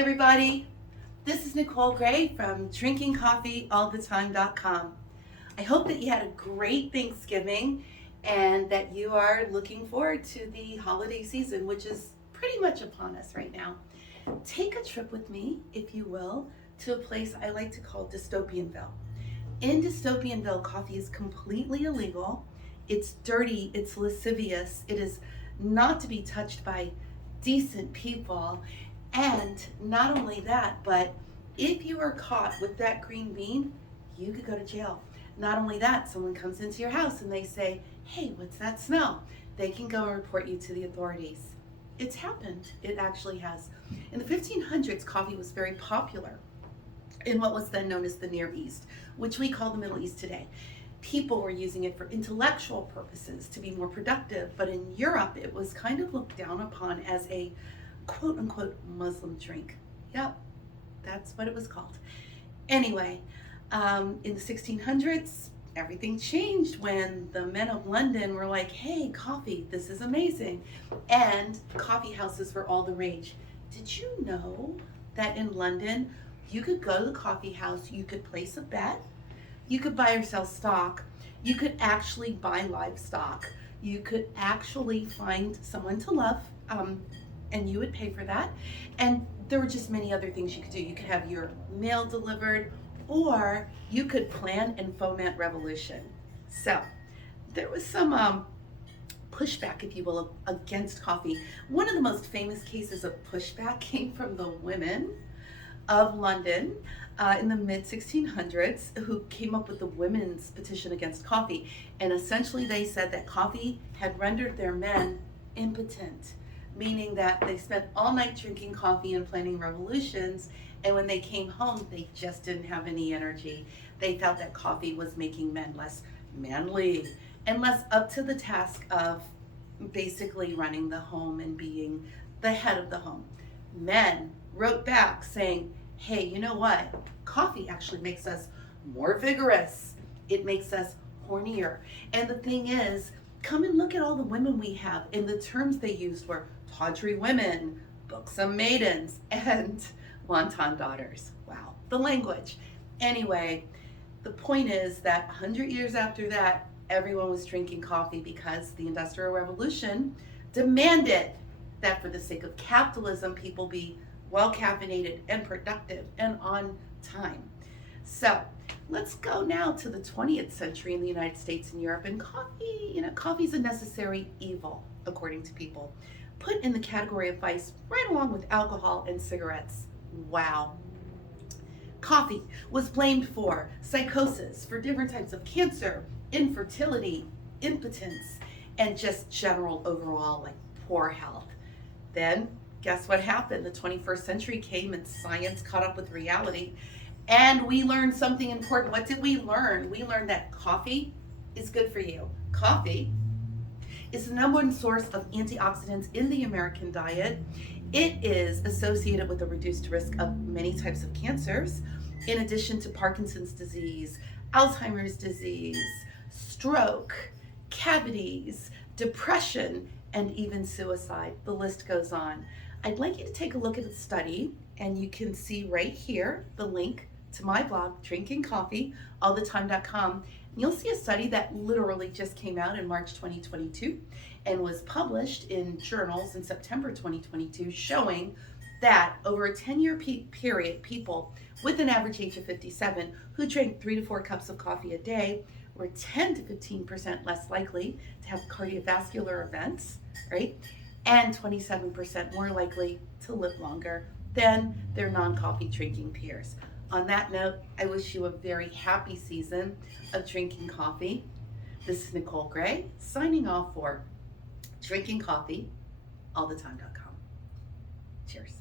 everybody. This is Nicole Gray from drinkingcoffeeallthetime.com. I hope that you had a great Thanksgiving and that you are looking forward to the holiday season, which is pretty much upon us right now. Take a trip with me, if you will, to a place I like to call Dystopianville. In Dystopianville, coffee is completely illegal. It's dirty, it's lascivious, it is not to be touched by decent people. And not only that, but if you are caught with that green bean, you could go to jail. Not only that, someone comes into your house and they say, hey, what's that smell? They can go and report you to the authorities. It's happened. It actually has. In the 1500s, coffee was very popular in what was then known as the Near East, which we call the Middle East today. People were using it for intellectual purposes to be more productive, but in Europe, it was kind of looked down upon as a quote unquote Muslim drink. Yep, that's what it was called. Anyway, in the 1600s, everything changed when the men of London were like, hey, coffee, this is amazing. And coffee houses were all the rage. Did you know that in London, you could go to the coffee house, you could place a bet, you could buy or sell stock, you could actually buy livestock, you could actually find someone to love, and you would pay for that. And there were just many other things you could do. You could have your mail delivered, or you could plan and foment revolution. So there was some pushback, if you will, against coffee. One of the most famous cases of pushback came from the women of London in the mid 1600s, who came up with the women's petition against coffee. And essentially they said that coffee had rendered their men impotent, meaning that they spent all night drinking coffee and planning revolutions, and when they came home, they just didn't have any energy. They felt that coffee was making men less manly and less up to the task of basically running the home and being the head of the home. Men wrote back saying, hey, you know what? Coffee actually makes us more vigorous. It makes us hornier. And the thing is, come and look at all the women we have, and the terms they used were tawdry women, buxom maidens, and wanton daughters. Wow, the language. Anyway, the point is that 100 years after that, everyone was drinking coffee because the Industrial Revolution demanded that for the sake of capitalism, people be well caffeinated and productive and on time. So let's go now to the 20th century in the United States and Europe. And coffee, coffee's a necessary evil, according to people, put in the category of vice right along with alcohol and cigarettes. Wow. Coffee was blamed for psychosis, for different types of cancer, infertility, impotence, and just general overall poor health. Then guess what happened? The 21st century came and science caught up with reality, and we learned something important. What did we learn? We learned that coffee is good for you. Coffee is the number one source of antioxidants in the American diet. It is associated with a reduced risk of many types of cancers, in addition to Parkinson's disease, Alzheimer's disease, stroke, cavities, depression, and even suicide. The list goes on. I'd like you to take a look at the study, and you can see right here the link to my blog, drinkingcoffeeallthetime.com. You'll see a study that literally just came out in March 2022 and was published in journals in September 2022, showing that over a 10-year period, people with an average age of 57 who drank 3 to 4 cups of coffee a day were 10 to 15% less likely to have cardiovascular events, right? And 27% more likely to live longer than their non-coffee drinking peers. On that note, I wish you a very happy season of drinking coffee. This is Nicole Gray signing off for drinkingcoffeeallthetime.com. Cheers.